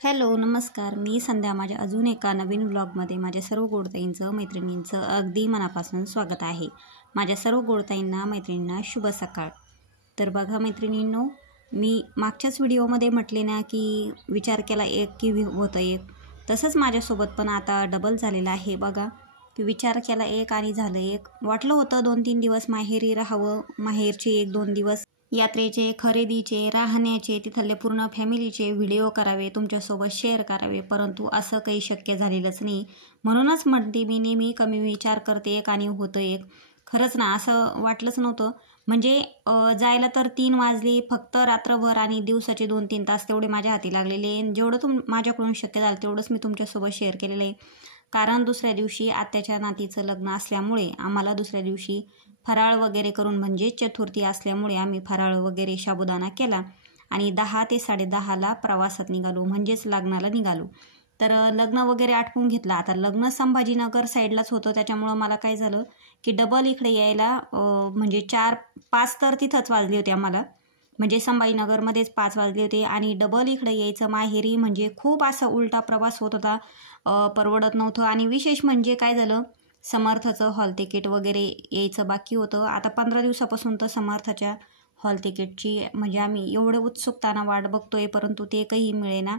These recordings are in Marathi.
हॅलो नमस्कार. मी संध्या. माझ्या अजून एका नवीन व्लॉगमध्ये माझ्या सर्व गोडताईंचं मैत्रिणींचं अगदी मनापासून स्वागत आहे. माझ्या सर्व गोडताईंना मैत्रिणींना शुभ सकाळ. तर बघा मैत्रिणींनो, मी मागच्याच व्हिडिओमध्ये म्हटले ना की विचार केला एक की होतं एक, तसंच माझ्यासोबत पण आता डबल झालेलं आहे. बघा की विचार केला एक आणि झालं एक. वाटलं होतं 2-3 दिवस माहेरी राहावं, माहेरचे 1-2 दिवस यात्रेचे, खरेदीचे, राहण्याचे, तिथल्या पूर्ण फॅमिलीचे व्हिडिओ करावे, तुमच्यासोबत शेअर करावे, परंतु असं काही शक्य झालेलंच नाही. म्हणूनच म्हणते मी नेहमी कमी विचार करते एक आणि होतं एक. खरंच ना, असं वाटलंच नव्हतं. म्हणजे जायला तर 3 वाजले, फक्त रात्रभर आणि दिवसाचे 2-3 तास तेवढे माझ्या हाती लागलेले. जेवढं माझ्याकडून शक्य झालं तेवढंच मी तुमच्यासोबत शेअर केलेलं आहे. कारण दुसऱ्या दिवशी आत्याच्या नातीचं लग्न असल्यामुळे आम्हाला दुसऱ्या दिवशी फराळ वगैरे करून, म्हणजे चतुर्थी असल्यामुळे आम्ही फराळ वगैरे साबुदाणा केला आणि 10 ते 10:30ला प्रवासात निघालो, म्हणजेच लग्नाला निघालो. तर लग्न वगैरे आटपून घेतलं. आता लग्न संभाजीनगर साईडलाच होतं, त्याच्यामुळं मला काय झालं की डबल इकडे यायला म्हणजे 4-5 तर तिथंच वाजले होते आम्हाला. म्हणजे संभाजीनगरमध्येच 5 वाजले होते आणि डबल इकडे यायचं माहेरी, म्हणजे खूप असा उलटा प्रवास होत होता. परवडत नव्हतं. आणि विशेष म्हणजे काय झालं, समर्थचं हॉल तिकीट वगैरे यायचं बाकी होतं. आता 15 दिवसापासून तर समर्थाच्या हॉल तिकीटची म्हणजे आम्ही एवढं उत्सुकताना वाट बघतोय, परंतु ते काही मिळेना.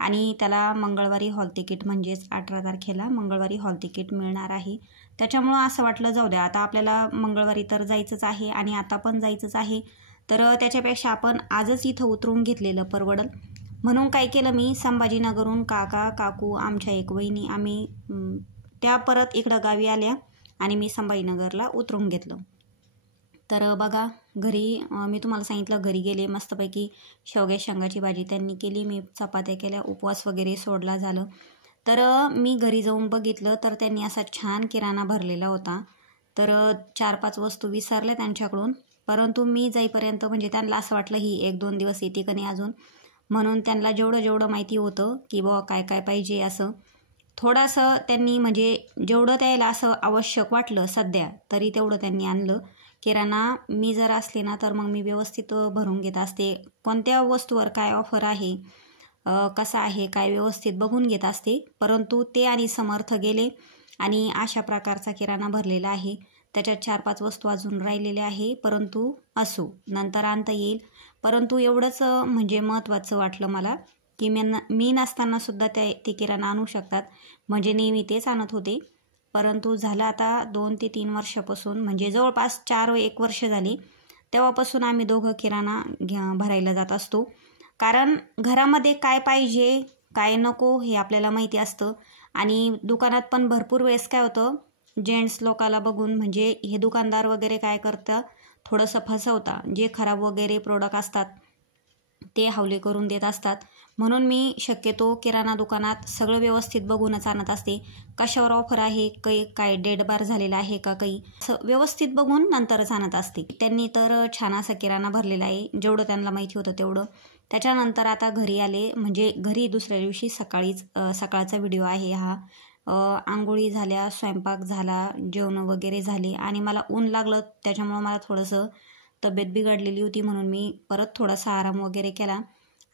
आणि त्याला मंगळवारी हॉल तिकीट, म्हणजेच 18 तारखेला मंगळवारी हॉल तिकीट मिळणार आहे. त्याच्यामुळं असं वाटलं जाऊ द्या, आता आपल्याला मंगळवारी तर जायचंच आहे आणि आता पण जायचंच आहे, तर त्याच्यापेक्षा आपण आजच इथं उतरून घेतलेलं परवडल. म्हणून काय केलं मी, संभाजीनगरहून काका काकू आमच्या एक वहिनी आम्ही त्या परत इकडं गावी आल्या आणि मी संभाजीनगरला उतरून घेतलं. तर बघा घरी मी तुम्हाला सांगितलं, घरी गेले, मस्तपैकी शेवग्या शेंगाची भाजी त्यांनी केली, मी चपात्या केल्या, उपवास वगैरे सोडला झालं. तर मी घरी जाऊन बघितलं तर त्यांनी असा छान किराणा भरलेला होता. तर 4-5 वस्तू विसरल्या त्यांच्याकडून, परंतु मी जाईपर्यंत म्हणजे त्यांना असं वाटलं ही 1-2 दिवस येते का नाही अजून, म्हणून त्यांना जेवढं माहिती होतं की बुवा काय काय पाहिजे, असं थोडंसं त्यांनी म्हणजे जेवढं त्याला असं आवश्यक वाटलं सध्या तरी तेवढं त्यांनी आणलं. किराणा मी जर असले ना तर मग मी व्यवस्थित भरून घेत असते, कोणत्या वस्तूवर काय ऑफर आहे, कसा आहे काय व्यवस्थित बघून घेत असते. परंतु ते आणि समर्थ गेले आणि अशा प्रकारचा किराणा भरलेला आहे. त्याच्यात 4-5 वस्तू अजून राहिलेल्या आहे, परंतु असो नंतर आणता येईल. परंतु एवढंच म्हणजे महत्त्वाचं वाटलं मला की मी नसतानासुद्धा ते किराणा आणू शकतात, म्हणजे नेहमी तेच आणत होते. परंतु झालं आता 2 ते 3 वर्षापासून, म्हणजे जवळपास 4-1 वर्ष झाली, तेव्हापासून आम्ही दोघं किराणा भरायला जात असतो. कारण घरामध्ये काय पाहिजे काय नको हे आपल्याला माहिती असतं. आणि दुकानात पण भरपूर वेळेस काय होतं, जेंट्स लोकाला बघून म्हणजे हे दुकानदार वगैरे काय करतं, थोडंसं फसवतं. जे खराब वगैरे प्रोडक्ट असतात ते हावले करून देत असतात. म्हणून मी शक्यतो किराणा दुकानात सगळं व्यवस्थित बघूनच आणत असते. कशावर ऑफर आहे, काय डेट बार झालेला आहे का, काही असं व्यवस्थित बघून नंतरच आणत असते. त्यांनी तर छान असा किराणा भरलेला आहे, जेवढं त्यांना माहिती होतं तेवढं. त्याच्यानंतर आता घरी आले, म्हणजे घरी दुसऱ्या दिवशी सकाळचा व्हिडिओ आहे हा. आंघोळी झाल्या, स्वयंपाक झाला, जेवण वगैरे झाले आणि मला ऊन लागलं, त्याच्यामुळं मला थोडंसं तब्येत बिघडलेली होती, म्हणून मी परत थोडासा आराम वगैरे केला.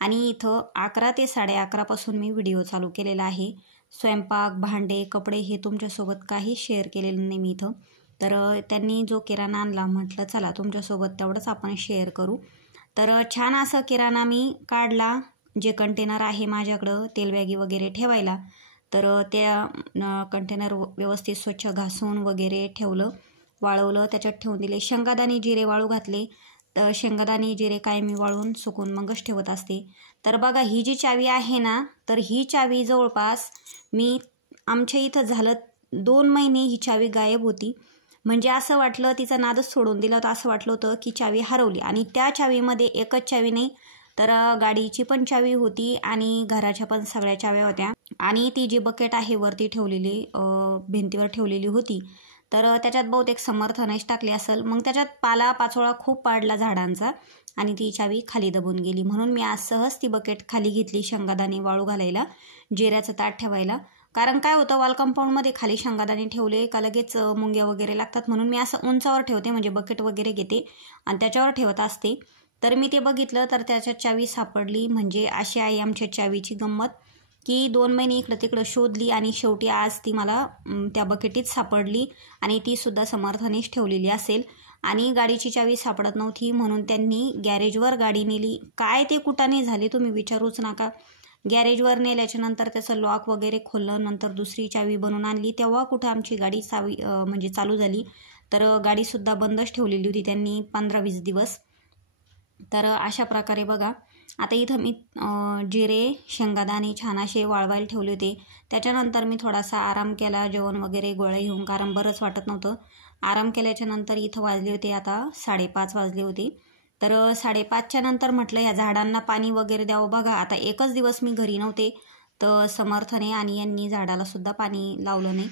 आणि इथं 11 ते 11:30पासून मी व्हिडिओ चालू केलेला आहे. स्वयंपाक, भांडे, कपडे हे तुमच्यासोबत काही शेअर केलेलं नाही मी इथं. तर त्यांनी जो किराणा आणला, म्हटलं चला तुमच्यासोबत तेवढंच आपण शेअर करू. तर छान असं किराणा मी काढला. जे कंटेनर आहे माझ्याकडं तेलबॅगी वगैरे ठेवायला, तर त्या कंटेनर व्यवस्थित स्वच्छ घासून वगैरे ठेवलं, वाळवलं, त्याच्यात ठेवून दिले. शेंगादाणे जिरे वाळू घातले. तर शेंगादाणे जिरे काय मी वाळून सुकून मगच ठेवत असते. तर बघा ही जी चावी आहे ना, तर ही चावी जवळपास आमच्या इथं झालं 2 महिने ही चावी गायब होती. म्हणजे असं वाटलं, तिचा नादच सोडून दिला होता, असं वाटलं होतं की चावी हरवली. आणि त्या चावीमध्ये एकच चावी नाही, तर गाडीची पण चावी होती आणि घराच्या पण सगळ्या चाव्या होत्या. आणि ती जी बकेट आहे वरती ठेवलेली, भिंतीवर ठेवलेली होती, तर त्याच्यात बहुतेक समर्थनेच टाकली असेल. मग त्याच्यात पाचोळा खूप पाडला झाडांचा आणि ती चावी खाली दबून गेली. म्हणून मी आज सहज ती बकेट खाली घेतली शेंगादाणे वाळू घालायला, जिऱ्याचं ताट ठेवायला. कारण काय होतं, वॉल कंपाऊंडमध्ये खाली शेंगादाणे ठेवले का लगेच मुंग्या वगैरे लागतात, म्हणून मी असं उंचावर ठेवते, म्हणजे बकेट वगैरे घेते आणि त्याच्यावर ठेवत असते. तर मी ते बघितलं तर त्याच्यात चावी सापडली. म्हणजे अशी आहे आमच्या चावीची गंमत की 2 महिने इकडं तिकडं शोधली आणि शेवटी आज ती मला त्या बकेटीत सापडली आणि ती सुद्धा समर्थानेच ठेवलेली असेल. आणि गाडीची चावी सापडत नव्हती म्हणून त्यांनी गॅरेजवर गाडी नेली. काय ते कुटाणे झाले तुम्ही विचारूच नका. गॅरेजवर नेल्याच्या नंतर त्याचं लॉक वगैरे खोललं, नंतर दुसरी चावी बनवून आणली, तेव्हा कुठं आमची गाडी म्हणजे चालू झाली. तर गाडीसुद्धा बंदच ठेवलेली होती त्यांनी 15-20 दिवस. तर अशा प्रकारे बघा. आता इथं मी जिरे शेंगादाणे छान असे वाळवायला ठेवले होते. त्याच्यानंतर मी थोडासा आराम केला, जेवण वगैरे गोळ्या घेऊन, कारण बरंच वाटत नव्हतं. आराम केल्याच्या नंतर इथं वाजले होते आता 5:30 वाजले होते. तर 5:30च्या नंतर म्हटलं या झाडांना पाणी वगैरे द्यावं. बघा आता एकच दिवस मी घरी नव्हते तर समर्थने आणि यांनी झाडाला सुद्धा पाणी लावलं नाही.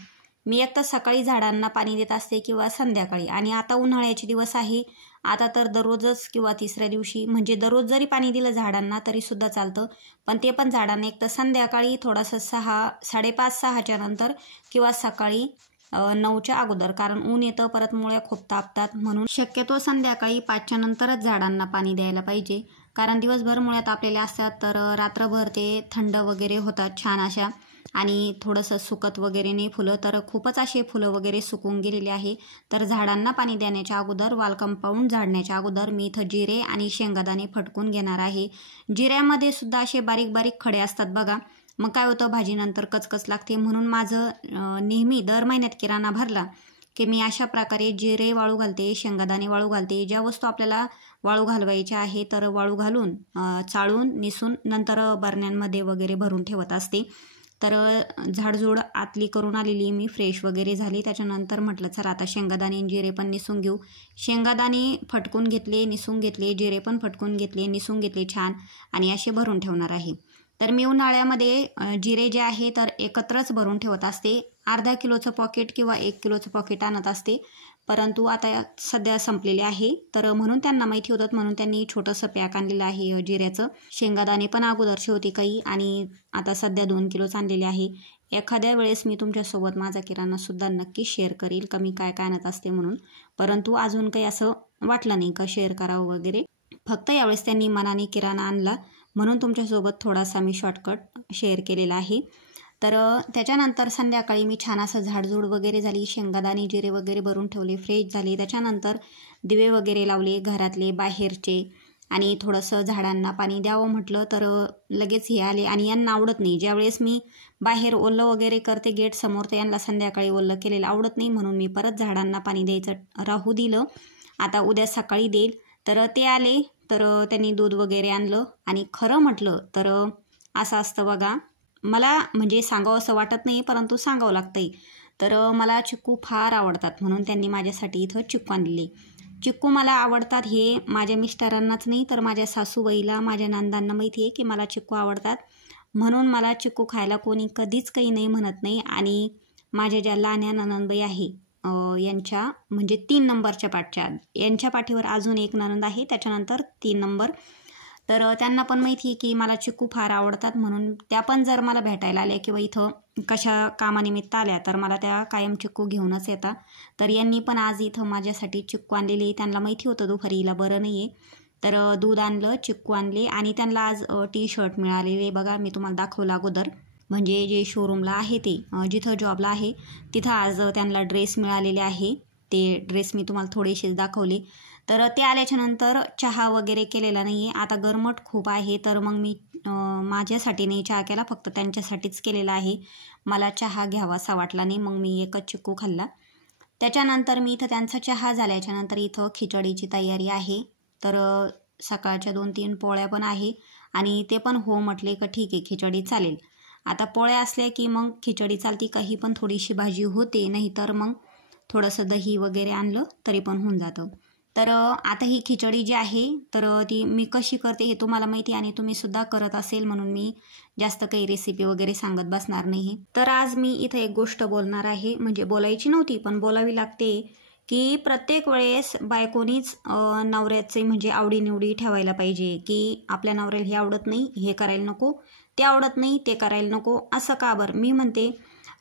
मी एक तर सकाळी झाडांना पाणी देत असते किंवा संध्याकाळी. आणि आता उन्हाळ्याचे दिवस आहे, आता तर दररोजच किंवा तिसऱ्या दिवशी, म्हणजे दररोज जरी पाणी दिलं झाडांना तरीसुद्धा चालतं. पण ते पण झाडांना एक तर संध्याकाळी थोडंसं 5:30-6च्या नंतर किंवा सकाळी 9च्या अगोदर, कारण ऊन येतं परत मुळ्या खूप तापतात. म्हणून शक्यतो संध्याकाळी 5च्या नंतरच झाडांना पाणी द्यायला पाहिजे, कारण दिवसभर मुळ्या तापलेल्या असतात तर रात्रभर ते थंड वगैरे होतात छान अशा. आणि थोडंसं सुकत वगैरे नाही फुलं, तर खूपच असे फुलं वगैरे सुकून गेलेले आहे. तर झाडांना पाणी देण्याच्या अगोदर, वाल कंपाऊंड झाडण्याच्या अगोदर मी इथं जिरे आणि शेंगादाणे फटकून घेणार आहे. जिऱ्यामध्ये सुद्धा असे बारीक बारीक खडे असतात बघा, मग काय होतं भाजीनंतर कचकच लागते. म्हणून माझं नेहमी दर महिन्यात किराणा भरला की मी अशा प्रकारे जिरे वाळू घालते, शेंगादाणे वाळू घालते. ज्या वस्तू आपल्याला वाळू घालवायच्या आहे तर वाळू घालून चाळून निसून नंतर बरण्यांमध्ये वगैरे भरून ठेवत असते. तर झाडझूड आतली करून आलेली मी, फ्रेश वगैरे झाली. त्याच्यानंतर म्हटलं चला आता शेंगादाणे जिरे पण निसून घेऊ. शेंगादाणे फटकून घेतले, निसून घेतले, जिरे पण फटकून घेतले, निसून घेतले छान, आणि असे भरून ठेवणार आहे. तर मी उन्हाळ्यामध्ये जिरे जे आहे तर एकत्रच भरून ठेवत असते. अर्धा किलोचं पॉकेट किंवा 1 किलोचं पॉकेट आणत असते, परंतु आता सध्या संपलेले आहे तर म्हणून त्यांना माहिती होतं, म्हणून त्यांनी छोटंसं पॅक आणलेलं आहे जिऱ्याचं. शेंगादाणे पण अगोदरचे होते काही, आणि आता सध्या 2 किलोच आणलेले आहे. एखाद्या वेळेस मी तुमच्यासोबत माझा किराणासुद्धा नक्की शेअर करील का मी काय काय आणत असते म्हणून, परंतु अजून काही असं वाटलं नाही का शेअर करावं वगैरे. फक्त यावेळेस त्यांनी मनाने किराणा आणला म्हणून तुमच्यासोबत थोडासा मी शॉर्टकट शेअर केलेला आहे. तर त्याच्यानंतर संध्याकाळी मी छान असं झाडझूड वगैरे झाली, शेंगादाणे जिरे वगैरे भरून ठेवले, फ्रेश झाले. त्याच्यानंतर दिवे वगैरे लावले घरातले बाहेरचे, आणि थोडंसं झाडांना पाणी द्यावं म्हटलं तर लगेच हे आले. आणि यांना आवडत नाही, ज्यावेळेस मी बाहेर ओलं वगैरे करते गेट समोर, तर यांना संध्याकाळी ओलं केलेलं आवडत नाही, म्हणून मी परत झाडांना पाणी द्यायचं राहू दिलं. आता उद्या सकाळी देईल. तर ते आले तर त्यांनी दूध वगैरे आणलं. आणि खरं म्हटलं तर असं असतं बघा, मला म्हणजे सांगावं असं वाटत नाही परंतु सांगावं लागतंय. तर मला चिक्कू फार आवडतात, म्हणून त्यांनी माझ्यासाठी इथं चिक्कू आणले. चिक्कू मला आवडतात हे माझ्या मिस्टरांनाच नाही तर माझ्या सासूबाईला, माझ्या नंदांना माहिती आहे की मला चिक्कू आवडतात, म्हणून मला चिक्कू खायला कोणी कधीच काही नाही म्हणत नाही. आणि माझ्या ज्या लहान्या नणंदबाई आहे यांच्या म्हणजे 3 नंबरच्या पाठच्या, यांच्या पाठीवर अजून एक नणंद आहे, त्याच्यानंतर 3 नंबर. तर त्यांना पण माहिती आहे की मला चिक्कू फार आवडतात, म्हणून त्या पण जर मला भेटायला आल्या किंवा इथं कशा कामानिमित्त आल्या तर मला त्या कायम चिक्कू घेऊनच येतात. तर यांनी पण आज इथं माझ्यासाठी चिक्कू आणलेली. त्यांना माहिती होतं दुपारीला बरं नाही आहे, तर दूध आणलं, चिक्कू आणले. आणि त्यांना आज टी-शर्ट मिळालेले बघा, मी तुम्हाला दाखवलं अगोदर, म्हणजे जे शोरूमला आहे ते जिथं जॉबला आहे तिथं आज त्यांना ड्रेस मिळालेले आहे. ते ड्रेस मी तुम्हाला थोडेसे दाखवले. तर ते आल्याच्या नंतर चहा वगैरे केलेला नाही आहे, आता गरमट खूप आहे, तर मग मी माझ्यासाठी नाही चहा केला, फक्त त्यांच्यासाठीच केलेला आहे. मला चहा घ्यावासा वाटला नाही, मग मी एकच चिक्कू खाल्ला. त्याच्यानंतर मी इथं त्यांचा चहा झाल्याच्या नंतर इथं खिचडीची तयारी आहे. तर सकाळच्या 2-3 पोळ्या पण आहे, आणि ते पण हो म्हटले का ठीक आहे खिचडी चालेल. आता पोळ्या असल्या की मग खिचडी चालती, काही पण थोडीशी भाजी होते, नाही तर मग थोडंसं दही वगैरे आणलं तरी पण होऊन जातं. तर आता ही खिचडी जी आहे तर ती मी कशी करते हे तुम्हाला माहिती आहे, आणि तुम्हीसुद्धा करत असेल, म्हणून मी जास्त काही रेसिपी वगैरे सांगत बसणार नाही. तर आज मी इथं एक गोष्ट बोलणार आहे, म्हणजे बोलायची नव्हती पण बोलावी लागते, की प्रत्येक वेळेस बायकोनीच नवऱ्याचे म्हणजे आवडीनिवडी ठेवायला पाहिजे, की आपल्या नवऱ्याला हे आवडत नाही, हे करायला नको, ते आवडत नाही, ते करायला नको, असं का बरं. मी म्हणते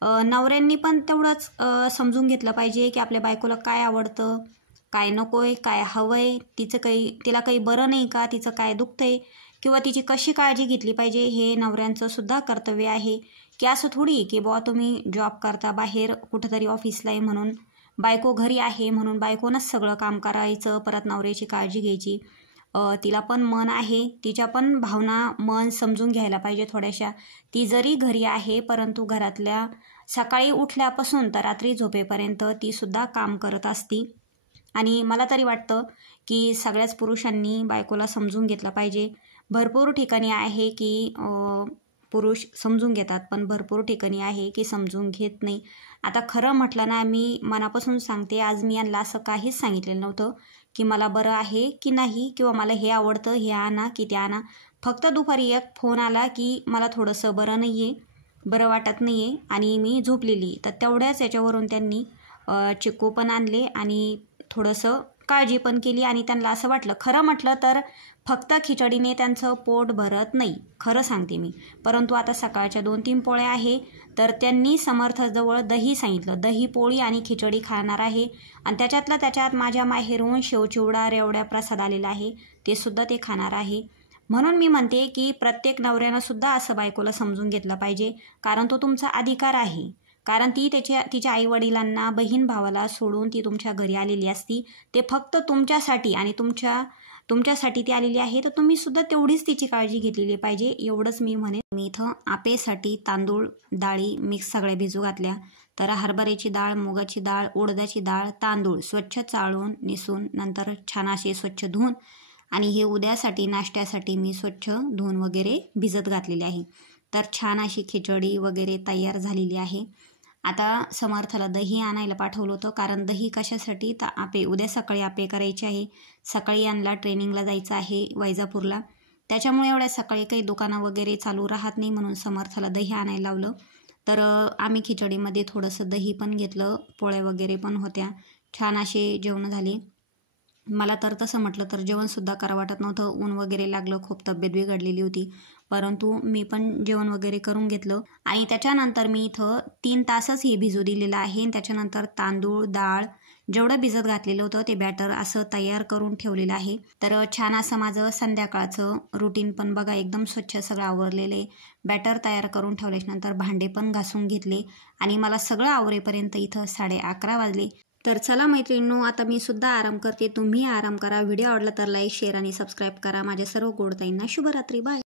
नवऱ्यांनी पण तेवढंच समजून घेतलं पाहिजे की आपल्या बायकोला काय आवडतं, काय नको आहे, काय हवं आहे, तिला काही बरं नाही का, तिचं काय दुखतं आहे किंवा तिची कशी काळजी घेतली पाहिजे, हे नवऱ्यांचं सुद्धा कर्तव्य आहे. की असं थोडी की बुवा तुम्ही जॉब करता बाहेर कुठंतरी ऑफिसला आहे म्हणून, बायको घरी आहे म्हणून बायकोनंच सगळं काम करायचं, परत नवऱ्याची काळजी घ्यायची. तिला पण मन आहे, तिच्या पण भावना मन समजून घ्यायला पाहिजे थोड्याशा. ती जरी घरी आहे परंतु घरातल्या सकाळी उठल्यापासून तर रात्री झोपेपर्यंत ती सुद्धा काम करत असती. आणि मला तरी वाटतं की सगळ्याच पुरुषांनी बायकोला समजून घेतलं पाहिजे. भरपूर ठिकाणी आहे की पुरुष समजून घेतात, पण भरपूर ठिकाणी आहे की समजून घेत नाही. आता खरं म्हटलं ना, मी मनापासून सांगते, आज मी यांना असं काहीच सांगितलेलं नव्हतं की मला बरं आहे की नाही किंवा मला हे आवडतं, हे आणा की ते आणा. फक्त दुपारी एक फोन आला की मला थोडंसं बरं नाही आहे, बरं वाटत नाही आहे आणि मी झोपलेली, तर तेवढ्याच याच्यावरून त्यांनी चिक्कू पण आणले आणि थोडंसं काळजी पण केली. आणि त्यांना असं वाटलं, खरं म्हटलं तर फक्त खिचडीने त्यांचं पोट भरत नाही, खरं सांगते मी. परंतु आता सकाळच्या 2-3 पोळ्या आहे, तर त्यांनी समर्थजवळ दही सांगितलं, दही पोळी आणि खिचडी खाणार आहे. आणि त्याच्यातल्या त्याच्यात माझ्या माहेरून शेवचिवडा रेवड्या प्रसाद आलेला आहे, ते सुद्धा ते खाणार आहे. म्हणून मी म्हणते की प्रत्येक नवऱ्यानं सुद्धा असं बायकोला समजून घेतलं पाहिजे, कारण तो तुमचा अधिकार आहे. कारण ती तिच्या आईवडिलांना, बहीण भावाला सोडून ती तुमच्या घरी आलेली असती. ते फक्त तुमच्यासाठी आणि तुमच्यासाठी ती आलेली आहे, तर तुम्ही सुद्धा तेवढीच तिची काळजी घेतलेली पाहिजे, एवढंच मी म्हणेन. मी इथं आपेसाठी तांदूळ डाळी मिक्स सगळ्या भिजू घातल्या. तर हरभऱ्याची डाळ, मुगाची डाळ, उडदाची डाळ, तांदूळ स्वच्छ चाळून निसून नंतर छान असे स्वच्छ धुवून आणि हे उद्यासाठी नाश्त्यासाठी मी स्वच्छ धुवून वगैरे भिजत घातलेले आहे. तर छान अशी खिचडी वगैरे तयार झालेली आहे. आता समर्थला दही आणायला पाठवलं होतं, कारण दही कशासाठी, तर उद्या सकाळी आपे करायचे आहे. सकाळी यांना ट्रेनिंगला जायचं आहे वैजापूरला, त्याच्यामुळे एवढ्या सकाळी काही दुकानं वगैरे चालू राहत नाही, म्हणून समर्थला दही आणायला लावलं. तर आम्ही खिचडीमध्ये थोडंसं दही पण घेतलं, पोळ्या वगैरे पण होत्या, छान असे जेवण झाले. मला तर तसं म्हटलं तर जेवणसुद्धा करावं वाटत नव्हतं, ऊन वगैरे लागलं, खूप तब्येत बिघडलेली होती. परंतु मी पण जेवण वगैरे करून घेतलं आणि त्याच्यानंतर मी इथं 3 तासच हे भिजू दिलेलं आहे. आणि त्याच्यानंतर तांदूळ डाळ जेवढं भिजत घातलेलं होतं ते बॅटर असं तयार करून ठेवलेलं आहे. तर छान असं माझं संध्याकाळचं रुटीन पण बघा, एकदम स्वच्छ सगळं आवरलेलं आहे. बॅटर तयार करून ठेवल्यानंतर भांडे पण घासून घेतले आणि मला सगळं आवरेपर्यंत इथं 11:30 वाजले. तर चला मैत्रिणींनो, आता मी सुद्धा आराम करते, तुम्ही आराम करा. व्हिडिओ आवडला तर लाईक, शेअर आणि सबस्क्राईब करा. माझ्या सर्व गोडताईंना शुभरात्री, बाय.